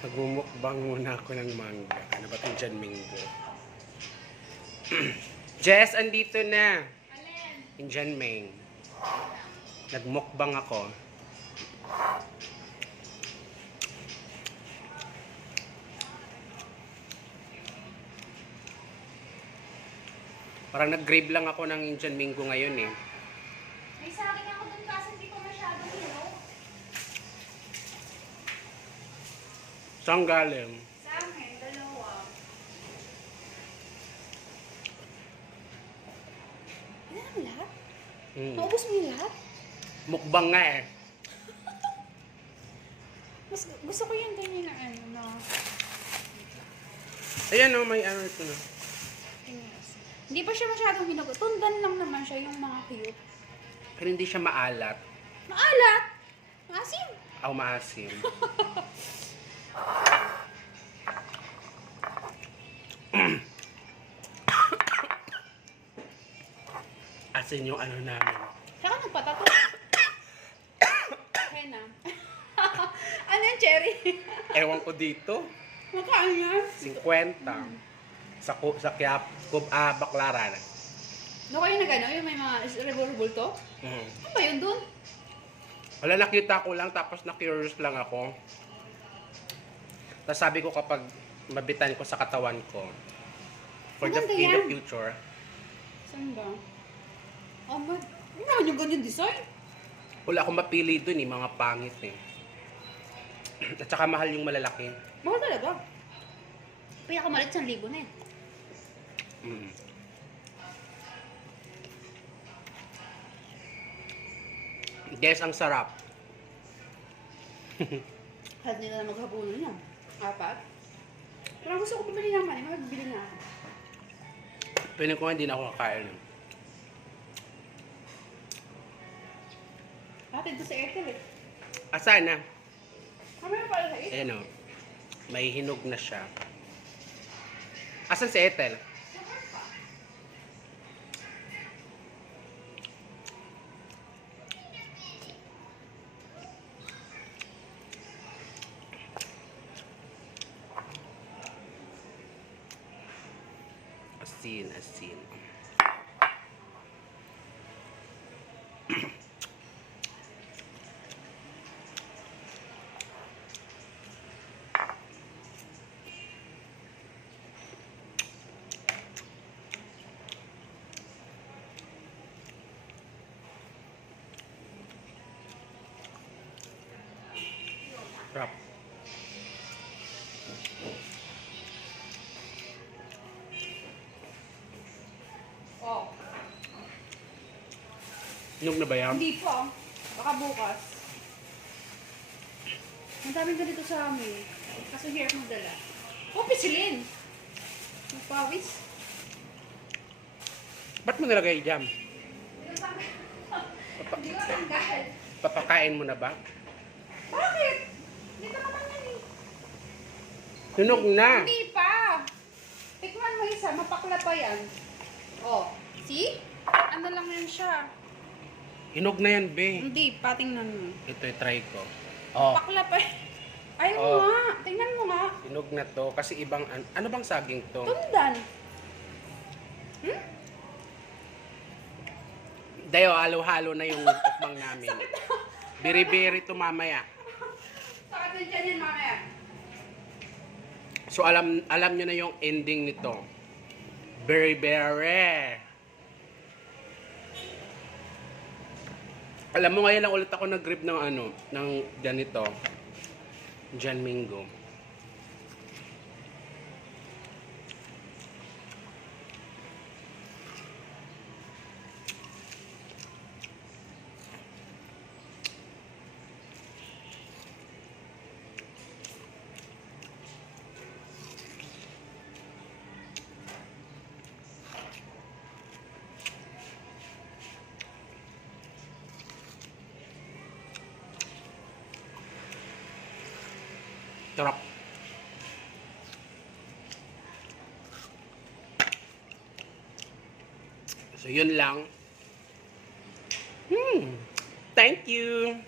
Magmumukbang muna ako ng manga. Ano ba itong Jan Mingo? Jess, andito na. Alin? Jan Ming. Nagmukbang ako. Parang nag-grave lang ako ng Indian Mingo ngayon eh. May saging ako dun kasi hindi ko masyadong hinog. Saan galing? Sa amin, dalawa. Ano naman lahat? Maubos mo yung lahat? Mukbang nga eh. Mas gusto ko yung ganyan na ano, no? Ayan o, may ano ito na. Hindi pa siya masyadong hinog. Tundan lang naman siya yung mga cute. Pero hindi siya maalat. Maalat! Maasim! O maasim. Asin yung ano namin. Saka nagpatato. Henna. Ano yung cherry? Ewan ko dito. Magkano yan? 50. Sa Baklaran. No kayo na gano'n? Yung may mga rebulto? Ano ba yun dun? Wala, nakita ko lang tapos na-curious lang ako. Tapos sabi ko kapag mabitan ko sa katawan ko for in the future. Saan ba? Oh, hindi naman yung ganyan design. Wala akong mapili dun eh, mga pangit eh. At saka mahal yung malalaki. Mahal talaga. Kaya kamalit 1,000 na eh. Guys, ang sarap. Kahit nila na maghapunan niya. 4. Pero gusto ko bumili naman eh. Magbili na ako. Piling ko hindi na ako kakain. Atin to sa Airtel eh. Asan na? Kamera pala sa Airtel. Ayan o. May hinog na siya. Asan si Ethel? Asin. Sarap. Oh. Hinog na ba yan? Hindi pa. Baka bukas. Ang daming ganito sa amin. Kaso hirap magdala. Oh, pisilin! Magpawis. Ba't mo nilagay jam? Hindi ko tanggal. Papakain mo na ba? Bakit? Dito naman yan eh. Hinog na. Hindi pa. Tikman mo isa, mapakla pa yan. Oh, see? Ano lang yan siya. Hinog na yan, be. Hindi pa, tingnan mo. Ito, try ko. Oh, Pakla pa. Ayaw mo Oh. nga. Tingnan mo nga. hinog na to. Kasi ibang, ano bang saging to? Tundan. Dayo, halo-halo na yung tukmang namin. Biri-biri to mamaya. Sakit din dyan yan mamaya. So, alam nyo na yung ending nito. Biri-biri. Alam mo, ngayon lang ulit ako nag-grip ng ng ganito. Jan Mingo. Sarap. So, yun lang. Thank you.